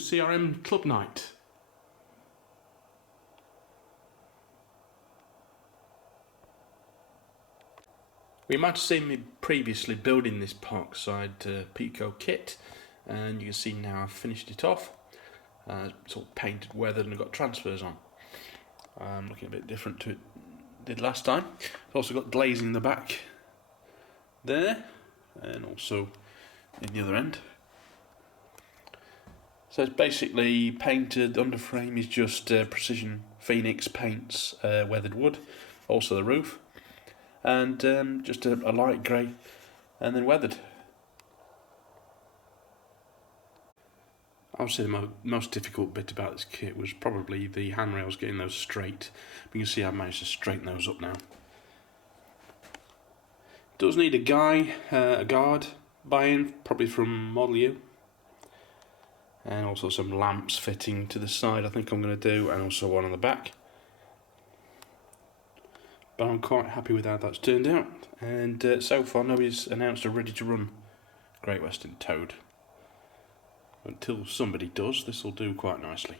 CRM Club Night. We might have seen me previously building this Parkside Peco kit, and you can see now I've finished it off. It's all painted, weathered, and I've got transfers on. Looking a bit different to it did last time. I've also got glazing in the back there, and also in the other end. So it's basically painted. The underframe is just Precision Phoenix paints, weathered wood, also the roof, and just a light grey, and then weathered. Obviously the most difficult bit about this kit was probably the handrails, getting those straight. But you can see I've managed to straighten those up now. It does need a guard buy-in, probably from Model U. And also some lamps fitting to the side I think I'm going to do, and also one on the back. But I'm quite happy with how that's turned out, and so far nobody's announced a ready to run Great Western Toad. Until somebody does, this will do quite nicely.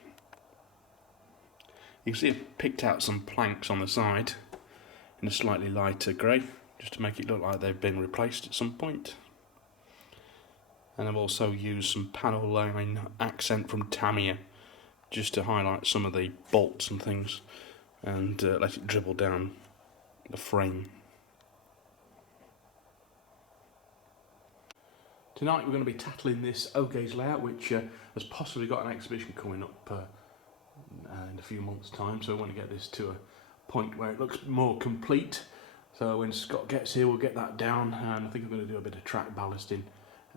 You can see I've picked out some planks on the side in a slightly lighter grey, just to make it look like they've been replaced at some point. And I've also used some panel line accent from Tamiya, just to highlight some of the bolts and things, and let it dribble down the frame. Tonight we're going to be tackling this O-gauge layout, which has possibly got an exhibition coming up in a few months' time, so I want to get this to a point where it looks more complete. So when Scott gets here we'll get that down, and I think I'm going to do a bit of track ballasting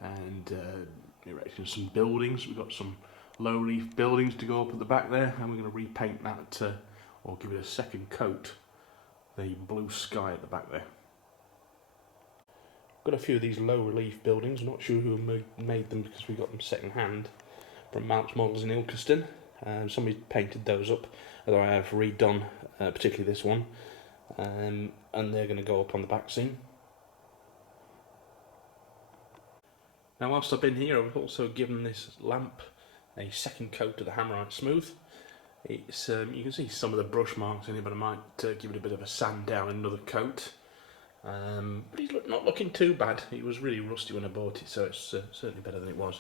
and erecting some buildings. We've got some low leaf buildings to go up at the back there, and we're going to repaint that or give it a second coat, the blue sky at the back there. Got a few of these low relief buildings, not sure who made them because we got them second hand from Mounts Models in Ilkeston. Somebody painted those up, although I have redone particularly this one, and they're going to go up on the back scene. Now whilst I've been here I've also given this lamp a second coat of the Hammerite Smooth. It's you can see some of the brush marks in it, but I might give it a bit of a sand down, another coat. But he's not looking too bad. It was really rusty when I bought it, so it's certainly better than it was.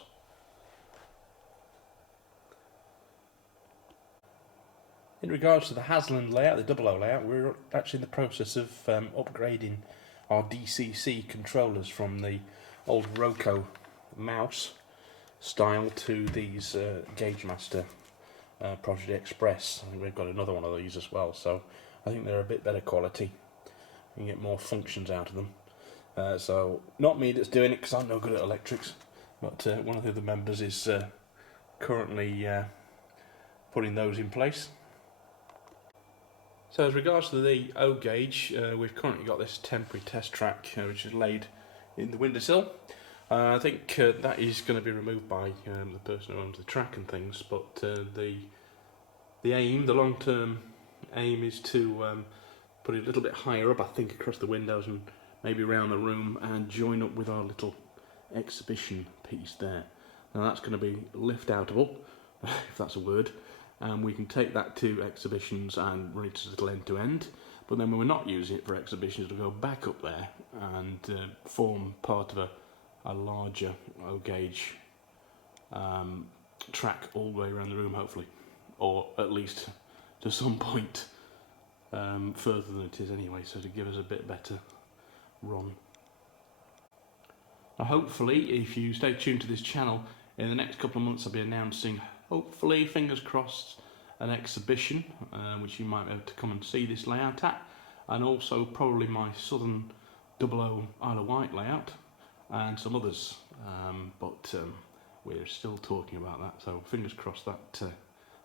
In regards to the Hasland layout, the 00 layout, we're actually in the process of upgrading our DCC controllers from the old Roco mouse style to these Gauge-Master Project Express. I think we've got another one of these as well, so I think they're a bit better quality. You can get more functions out of them. So not me that's doing it because I'm no good at electrics, but one of the other members is currently putting those in place. So as regards to the O gauge, we've currently got this temporary test track which is laid in the windowsill. I think that is going to be removed by the person who owns the track and things, but the long-term aim is to put it a little bit higher up, I think, across the windows and maybe around the room, and join up with our little exhibition piece there. Now that's going to be lift-outable, if that's a word, and we can take that to exhibitions and run it as a little end-to-end, but then when we're not using it for exhibitions it'll go back up there and form part of a larger O-gauge track all the way around the room, hopefully, or at least to some point further than it is anyway, so to give us a bit better run. Now hopefully, if you stay tuned to this channel, in the next couple of months I'll be announcing, hopefully, fingers crossed, an exhibition which you might be able to come and see this layout at, and also probably my Southern 00 Isle of Wight layout and some others, but we're still talking about that, so fingers crossed that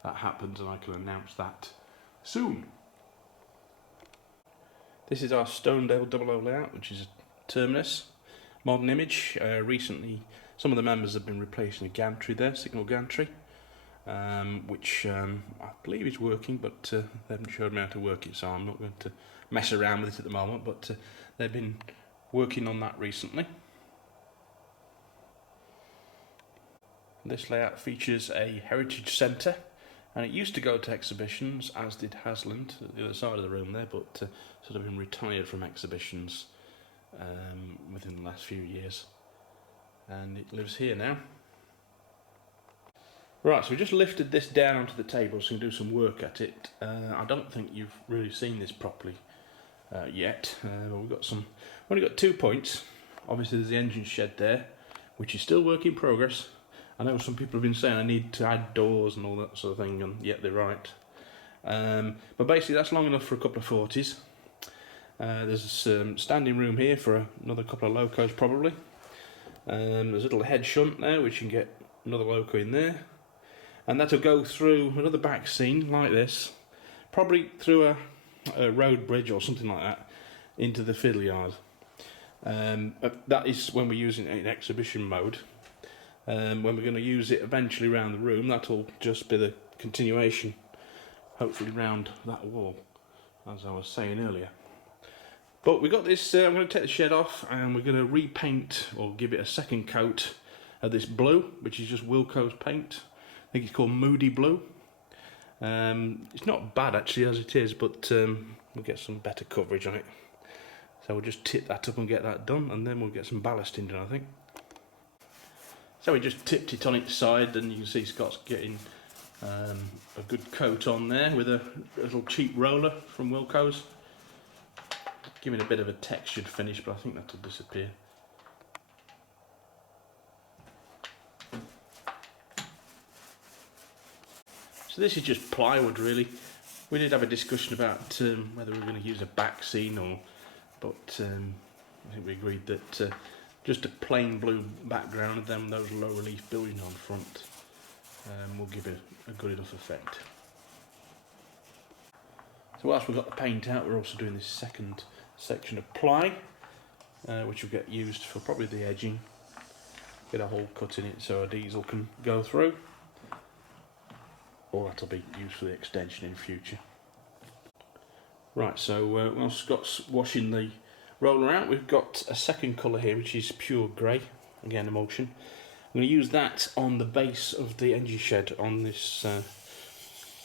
that happens and I can announce that soon. This is our Stonedale 00 layout, which is a terminus, modern image. Recently some of the members have been replacing a gantry there, signal gantry, which I believe is working, but they haven't showed me how to work it, so I'm not going to mess around with it at the moment, but they've been working on that recently. This layout features a heritage centre, and it used to go to exhibitions, as did Hasland at the other side of the room there, but sort of been retired from exhibitions within the last few years, and it lives here now. Right, so we just lifted this down onto the table so we can do some work at it. I don't think you've really seen this properly yet, but we've only got 2 points. Obviously there's the engine shed there, which is still work in progress. I know some people have been saying I need to add doors and all that sort of thing, and yet they're right. But basically that's long enough for a couple of 40s. There's a standing room here for another couple of locos probably. There's a little head shunt there, which you can get another loco in there. And that'll go through another back scene like this, probably through a road bridge or something like that, into the fiddle yard. That is when we're using it in exhibition mode. When we're going to use it eventually around the room, that'll just be the continuation, hopefully round that wall, as I was saying earlier. But we got this, I'm going to take the shed off and we're going to repaint or give it a second coat of this blue, which is just Wilko's paint. I think it's called Moody Blue. It's not bad actually as it is, but we'll get some better coverage on it. So we'll just tip that up and get that done, and then we'll get some ballasting done, I think. So we just tipped it on its side, and you can see Scott's getting a good coat on there with a little cheap roller from Wilko's. Giving a bit of a textured finish, but I think that'll disappear. So this is just plywood really. We did have a discussion about whether we were going to use a back scene but I think we agreed that just a plain blue background and then those low relief buildings on front will give it a good enough effect. So whilst we've got the paint out, we're also doing this second section of ply, which will get used for probably the edging. Get a hole cut in it so a diesel can go through, or that'll be used for the extension in future. Right, so while Scott's washing the roller out, we've got a second colour here, which is pure grey, again emulsion. I'm going to use that on the base of the engine shed on this,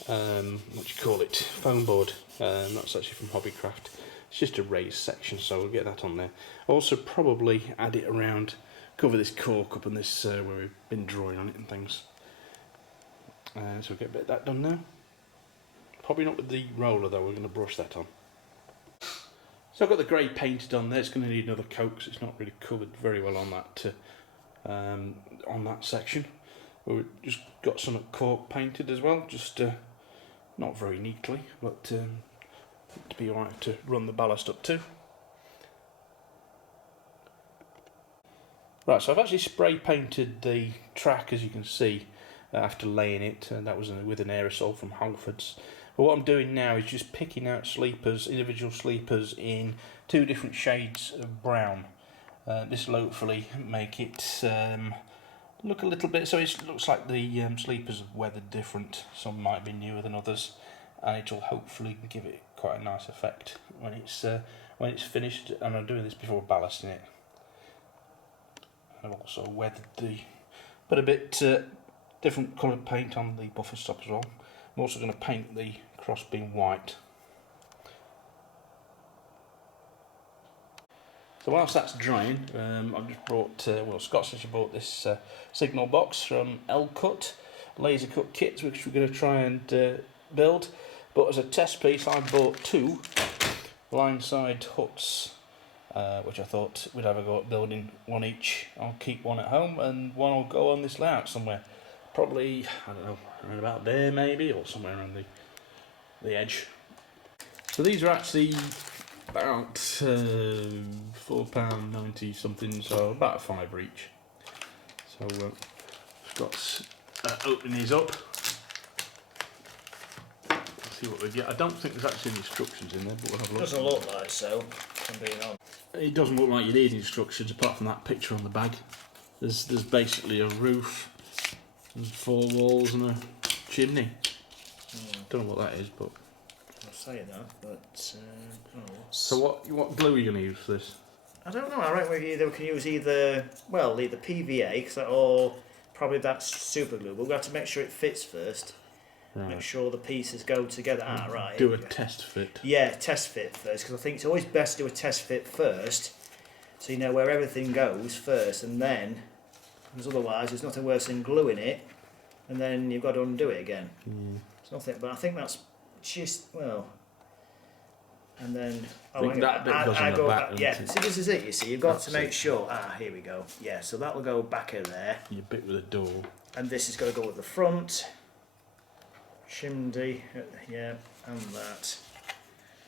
foam board. That's actually from Hobbycraft. It's just a raised section, so we'll get that on there. Also probably add it around, cover this cork up and this where we've been drawing on it and things. So we'll get a bit of that done now. Probably not with the roller though, we're going to brush that on. So I've got the grey painted on there. It's going to need another coat because it's not really covered very well on that section. We've just got some cork painted as well, just not very neatly, but to be alright to run the ballast up to. Right, so I've actually spray painted the track, as you can see, after laying it, and that was with an aerosol from Halfords. But what I'm doing now is just picking out sleepers, individual sleepers in 2 different shades of brown. This will hopefully make it look a little bit, so it looks like the sleepers have weathered different. Some might be newer than others, and it will hopefully give it quite a nice effect when it's finished. And I'm doing this before ballasting it. I've also weathered put a bit different coloured paint on the buffer stop as well. I'm also going to paint the crossbeam white. So whilst that's drying, I've just brought, Scott's actually bought this signal box from LCUT, laser cut kits, which we're going to try and build. But as a test piece, I bought 2 line side huts, which I thought we'd have a go at building one each. I'll keep one at home and one will go on this layout somewhere. Probably, I don't know, around about there maybe, or somewhere around the edge. So these are actually about £4.90 something, so about a £5 each. So Scott's opening these up. Let's see what we get. I don't think there's actually any instructions in there, but we'll have a look. Doesn't look like so, from being on. It doesn't look like you need instructions apart from that picture on the bag. There's basically a roof and 4 walls and a chimney. Don't know what that is, but I'll say that, but so what glue are you going to use for this? I don't know. I reckon we can use either PVA, or probably that's super glue. We'll have to make sure it fits first. Right. Make sure the pieces go together. Ah, right. Do a test fit. Yeah, test fit first, because I think it's always best to do a test fit first, so you know where everything goes first, and then, because otherwise there's nothing worse than gluing it, and then you've got to undo it again. It's nothing, but I think that's just, well, and then I think that bit goes on the back. Yeah, so this is it, you see, you've got to make sure, here we go, yeah, so that will go back in there. Your bit with a door. And this is going to go at the front. Chimney, yeah, and that.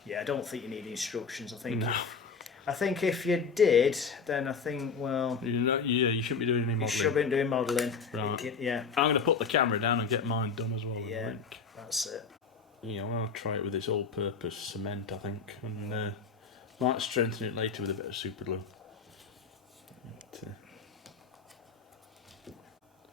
Yeah, I don't think you need instructions. I think if you did, then I think, well, you shouldn't be doing any modelling. You shouldn't be doing modelling. Right. Yeah. I'm going to put the camera down and get mine done as well. Yeah, I think. that's it. Yeah, I'll try it with this all-purpose cement, I think, and might strengthen it later with a bit of super glue.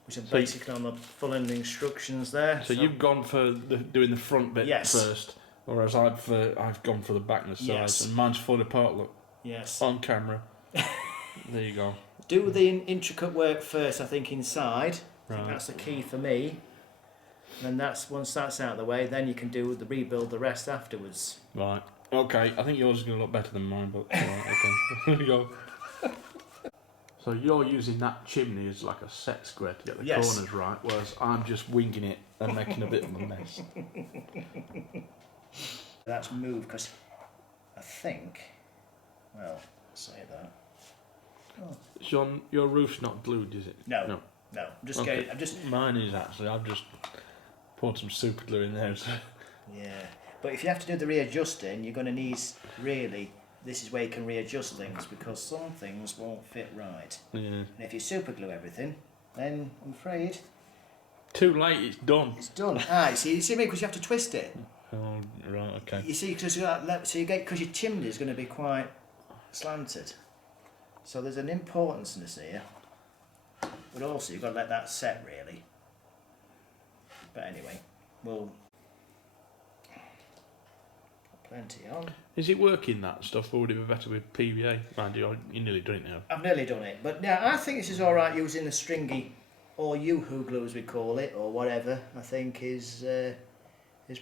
Which are basically on the full end instructions there. So you've gone for doing the front bit first, whereas I've gone for the back and the sides, and mine's falling apart. Look. Yes. On camera. There you go. Do the intricate work first, I think, inside. Right. I think that's the key for me. And then once that's out of the way, then you can rebuild the rest afterwards. Right. Okay. I think yours is going to look better than mine, but right, okay. There you go. So you're using that chimney as like a set square to get the corners right, whereas I'm just winging it and making a bit of a mess. That's moved because I think, well, I'll say that. Oh. So your roof's not glued, is it? No. I'm just getting. Mine is actually. I've just poured some super glue in there. So. Yeah, but if you have to do the readjusting, you're going to need really. This is where you can readjust things because some things won't fit right. Yeah. And if you super glue everything, then I'm afraid. Too late. It's done. It's done. You see me because you have to twist it. Oh right, okay. You see, because your chimney is going to be quite slanted. So there's an importance in this here, but also you've got to let that set really. But anyway, we'll plenty on. Is it working that stuff, or would it be better with PVA? Mind you, you're nearly done it now. I've nearly done it, but yeah, I think this is all right using the stringy or Yoo-hoo glue as we call it, or whatever. I think is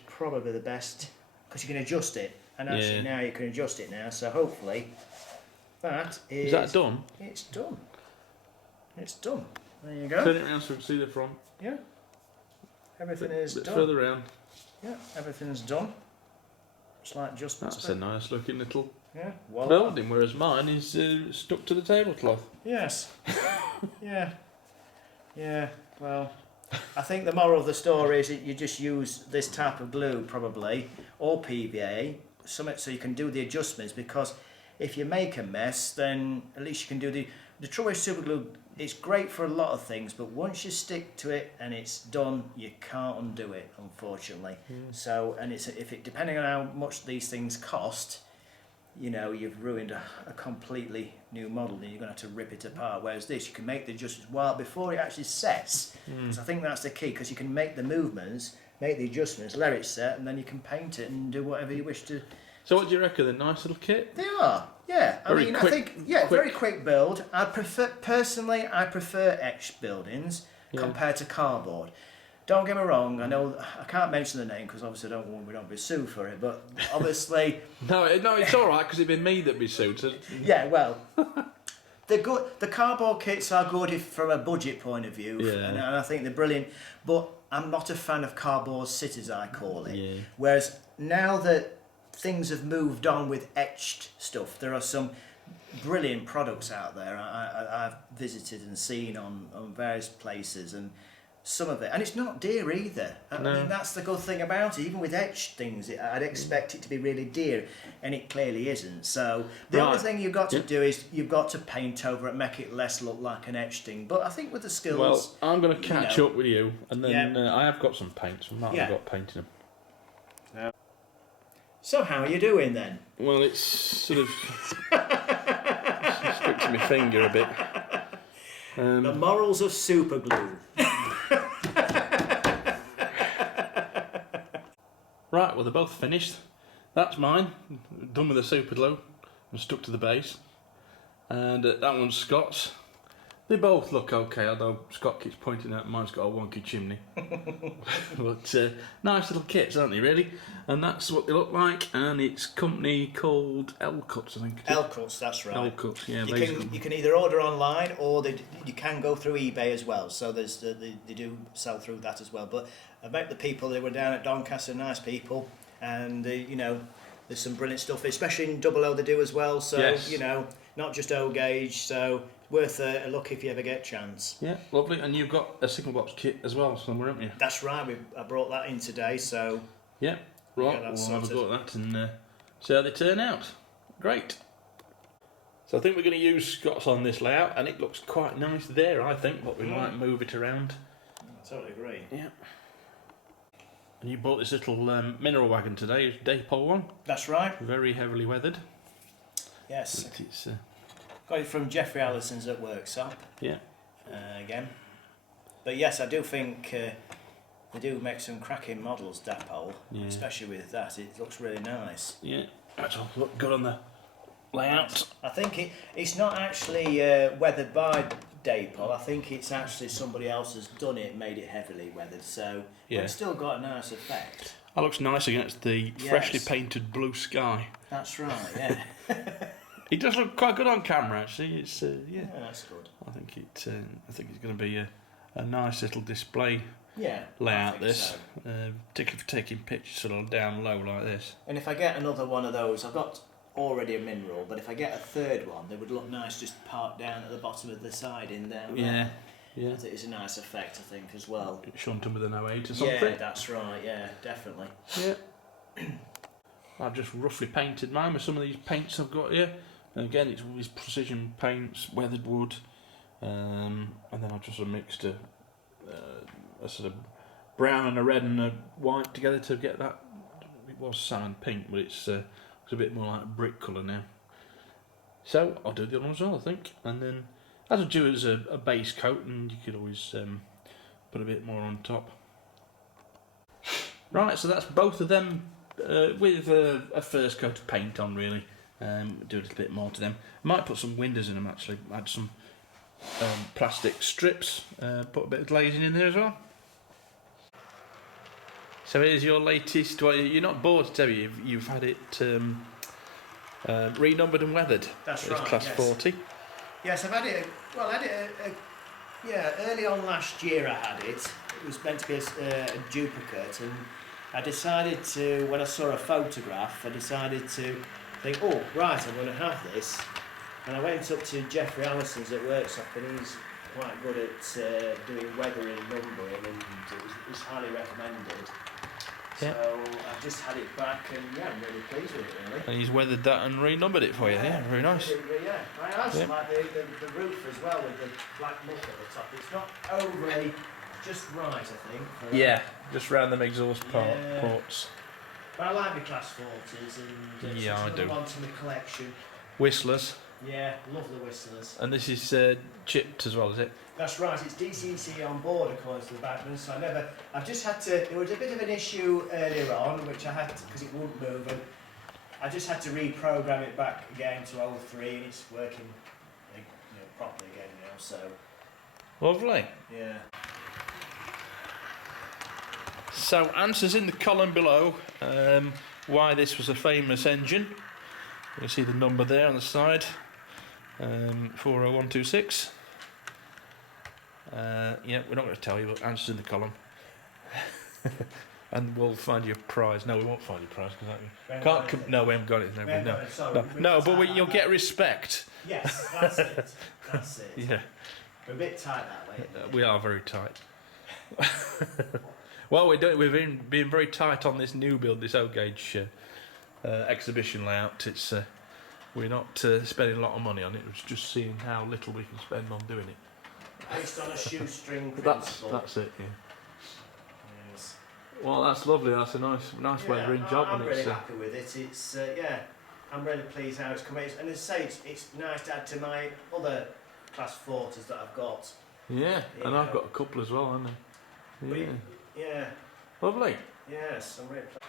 probably the best because you can adjust it, and actually now you can adjust it now. So hopefully. Is that done? It's done. It's done. There you go. Turn it around so we can see the front. Yeah. Everything is done. Further round. Yeah, everything's done. Slight adjustments. That's a nice looking little building, whereas mine is stuck to the tablecloth. Yes. Yeah. Well, I think the moral of the story is that you just use this type of glue probably, or PVA, so you can do the adjustments because. If you make a mess, then at least you can do the trouble with super glue. It's great for a lot of things, but once you stick to it and it's done, you can't undo it, unfortunately. So, and depending on how much these things cost, you've ruined a completely new model, and you're going to have to rip it apart. Whereas this, you can make the adjustments before it actually sets. Because I think that's the key, because you can make the movements, make the adjustments, let it set, and then you can paint it and do whatever you wish to. So what do you reckon? A nice little kit? They are, yeah. Very quick. Very quick build. I prefer etched buildings compared to cardboard. Don't get me wrong. I know I can't mention the name because obviously we don't be sued for it. But obviously, no, it's all right because it'd be me that'd be sued. So. Yeah, well, they're good. The cardboard kits are good from a budget point of view, and I think they're brilliant. But I'm not a fan of cardboard cities, I call it. Yeah. Whereas now that things have moved on with etched stuff, there are some brilliant products out there I've visited and seen on various places, and some of it, and it's not dear either. I mean, that's the good thing about it. Even with etched things, I'd expect it to be really dear, and it clearly isn't. So the only thing you've got to do is you've got to paint over it, make it less look like an etched thing. But I think with the skills, well, I'm going to catch up with you, and then I have got some paints. I might have got painting them. So how are you doing then? Well, it's sort of stuck to my finger a bit. The morals of super glue. Right, well they're both finished. That's mine, done with the super glue and stuck to the base. And that one's Scott's. They both look okay, although Scott keeps pointing out mine's got a wonky chimney. But nice little kits, aren't they, really? And that's what they look like, and it's a company called LCUT, I think. LCUT, that's right. LCUT, yeah. You can either order online or you can go through eBay as well. So there's they do sell through that as well. But about the people that were down at Doncaster, nice people, and you know, there's some brilliant stuff, especially in double O they do as well. So yes. you know, not just O gauge. So worth a look if you ever get a chance. Yeah, lovely. And you've got a single box kit as well somewhere, haven't you? That's right. I brought that in today. So yeah, right. We'll have a go at that and see how they turn out. Great. So I think we're going to use Scott's on this layout, and it looks quite nice there, I think, but we might move it around. I totally agree. Yeah. And you bought this little mineral wagon today, it's a Daypole one. That's right. Very heavily weathered. Yes. But it's, got it from Jeffrey Allison's at Worksop. yeah. Again. But yes, I do think they do make some cracking models, Dapole. Yeah. Especially with that, it looks really nice. Yeah. That's all look good on the layout. I think it's not actually weathered by Dapole. I think it's actually somebody else has done it, made it heavily weathered. So Yeah. it's still got a nice effect. That looks nice against the freshly painted blue sky. That's right. Yeah. It does look quite good on camera, actually. It's yeah. Yeah, that's good. I think it's going to be a nice little display Yeah. layout. I think This, so. particularly for taking pictures sort of down low like this. And if I get another one of those, I've got already a mineral, but if I get a third one, they would look nice just parked down at the bottom of the siding down there. Yeah, yeah. It is a nice effect, I think, as well. Shunt them with an 08 or something. Yeah, that's right. Yeah, definitely. Yeah. I've just roughly painted mine with some of these paints I've got here. And again, it's all these precision paints, weathered wood, and then I've just sort of mixed a sort of brown and a red and a white together to get that. It was salmon pink, but it's a bit more like a brick colour now. So I'll do the other one as well, I think, and then as I do as a base coat, and you could always put a bit more on top. Right, so that's both of them with a first coat of paint on, really. Do a little bit more to them. Might put some windows in them, actually. Add some plastic strips. Put a bit of glazing in there as well. So here's your latest. Well, you're not bored, have you? You've had it renumbered and weathered. That's It's right. class yes. 40. Yes, I've had it. Well, I had it. Yeah, early on last year I had it. It was meant to be a duplicate, and I decided to, when I saw a photograph, I decided to think, oh, right, I'm going to have this. And I went up to Jeffrey Allison's at Worksop, and he's quite good at doing weathering and numbering, and it was highly recommended. Yeah. So I've just had it back, and yeah, I'm really pleased with it, really. And he's weathered that and renumbered it for you. Yeah, very nice. Yeah, I also Yeah. like the roof as well with the black muck at the top. It's not overly, just right, I think. for Yeah, just round them exhaust Yeah. ports. But I like my class 40s, and Yeah, it's I another do. one to my collection. Whistlers. Yeah, love the whistlers. And this is chipped as well, is it? That's right, it's DCC on board according to the Bachmann, so I've just had to, there was a bit of an issue earlier on, which I had to, because it wouldn't move, and I just had to reprogram it back again to 03, and it's working properly again now, so Lovely. yeah. So answers in the column below why this was a famous engine. You see the number there on the side, 40126. Yeah, we're not going to tell you, but answers in the column. And we'll find you a prize. No, we won't find you a prize because no, we haven't got it. You'll get respect. Yes, that's it. That's it. Yeah, We're a bit tight that way. we are very tight. Well, we've been being very tight on this new build, this O-gauge exhibition layout. It's we're not spending a lot of money on it. It's just seeing how little we can spend on doing it. Based on a shoestring principle. That's it. Yeah. Yes. Well, that's lovely. That's a nice weathering job. I'm And really it's happy with it. It's I'm really pleased how it's come out. And as I say, it's nice to add to my other class 40s that I've got. yeah, and I've got a couple as well, haven't I? But Yeah, yeah. lovely. Yes, I'm really pleased.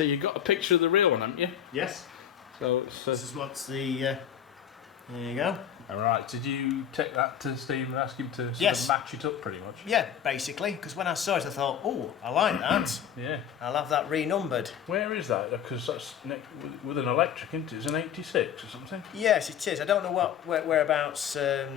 So you got a picture of the real one, haven't you? Yes. So it's, This is what's the. There you go. all right. Did you take that to Steve and ask him to Yes. of match it up pretty much? Yeah, basically, because when I saw it, I thought, oh, I like that. Yeah. I'll have that renumbered. Where is that? Because that's with an electric, isn't it? It's an 86 or something. Yes, it is. I don't know whereabouts the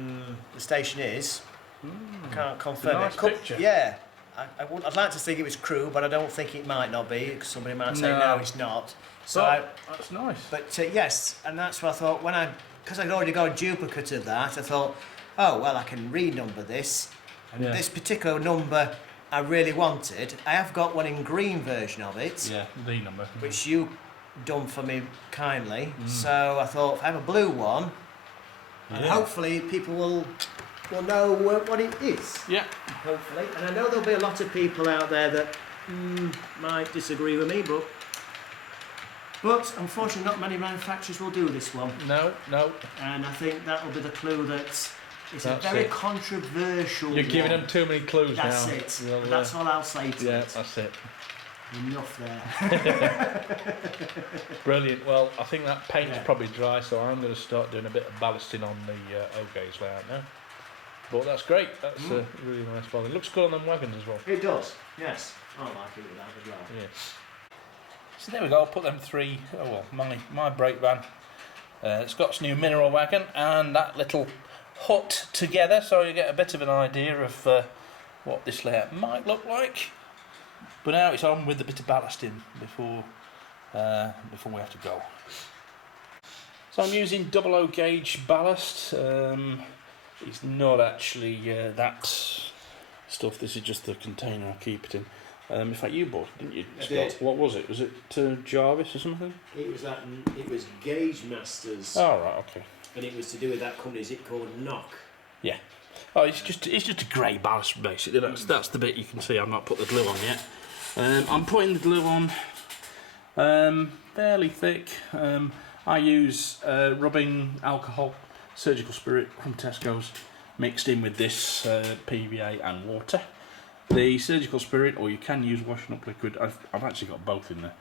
station is. I can't confirm nice it. picture. Yeah. I'd like to think it was crew, but I don't think it might not be, because somebody might say, no, it's not. So, that's nice. But yes, and that's what I thought, because I'd already got a duplicate of that, I thought, oh, well, I can renumber this. And this particular number I really wanted. I have got one in green version of it. Yeah, the number. Which you done for me kindly. So I thought, if I have a blue one, and hopefully people will know what it is. Yeah. Hopefully. And I know there'll be a lot of people out there that might disagree with me, but unfortunately not many manufacturers will do this one. No. And I think that will be the clue that it's That's a very it. controversial You're giving one. them too many clues That's now. it. Well, That's all I'll say to yeah, it. that's it. Enough there. Brilliant. Well, I think that paint's probably dry, so I'm going to start doing a bit of ballasting on the O-gauge layout now. But that's great. That's a really nice body. It looks good on them wagons as well. It does, yes. I like it with that as well. Yeah. So there we go. I'll put them three. Oh well, my brake van. Scott's new mineral wagon and that little hut together, so you get a bit of an idea of what this layout might look like. But now it's on with a bit of ballasting before we have to go. So I'm using double O gauge ballast. It's not actually that stuff. This is just the container I keep it in. In fact, you bought it, didn't you, Scott? did. What was it? Was it Jarvis or something? It was that. It was Gauge Masters, Oh right, okay. and it was to do with that company. Is it called Knock? Yeah. Oh, it's just a grey ballast basically. That's the bit you can see. I've not put the glue on yet. I'm putting the glue on fairly thick. I use rubbing alcohol, surgical spirit from Tesco's, mixed in with this PVA and water. The surgical spirit, or you can use washing up liquid. I've actually got both in there.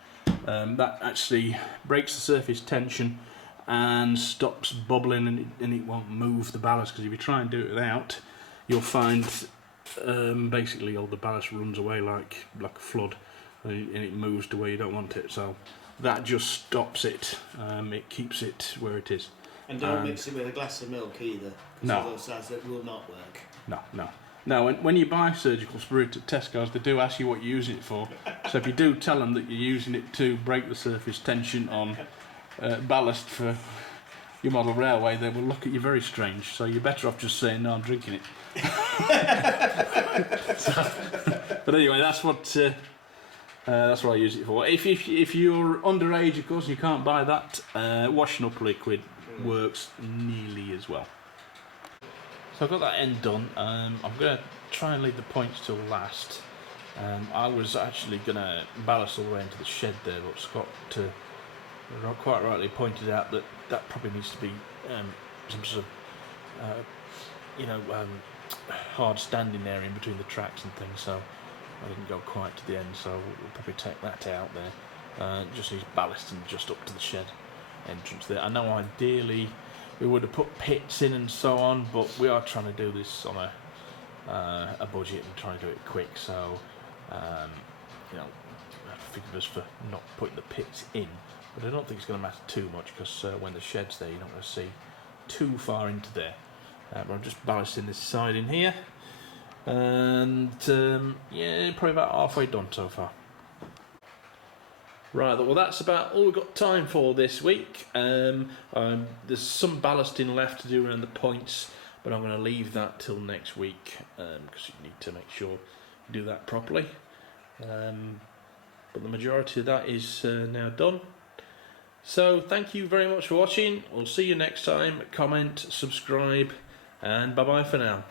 That actually breaks the surface tension and stops bubbling, and it won't move the ballast, because if you try and do it without, you'll find basically all the ballast runs away like a flood, and it moves to where you don't want it. So that just stops it. It keeps it where it is. And don't mix it with a glass of milk either. No. Those sides that will not work. No, when you buy surgical spirit at Tesco's, they do ask you what you're using it for. So if you do tell them that you're using it to break the surface tension on ballast for your model railway, they will look at you very strange. So you're better off just saying, no, I'm drinking it. But anyway, that's what I use it for. If you're underage, of course, you can't buy that. Washing up liquid works nearly as well. So I've got that end done. I'm going to try and leave the points till last. I was actually going to ballast all the way into the shed there, but Scott quite rightly pointed out that probably needs to be some sort of hard standing area in between the tracks and things, so I didn't go quite to the end, so we'll probably take that out there. Just needs ballasting just up to the shed entrance there. I know ideally we would have put pits in and so on, but we are trying to do this on a budget and trying to do it quick, so forgive us for not putting the pits in, but I don't think it's going to matter too much, because when the shed's there you're not going to see too far into there. But I'm just ballasting this side in here, and probably about halfway done so far. Right, well that's about all we've got time for this week. There's some ballasting left to do around the points, but I'm going to leave that till next week, because you need to make sure you do that properly. But the majority of that is now done. So thank you very much for watching. We'll see you next time. Comment, subscribe, and bye bye for now.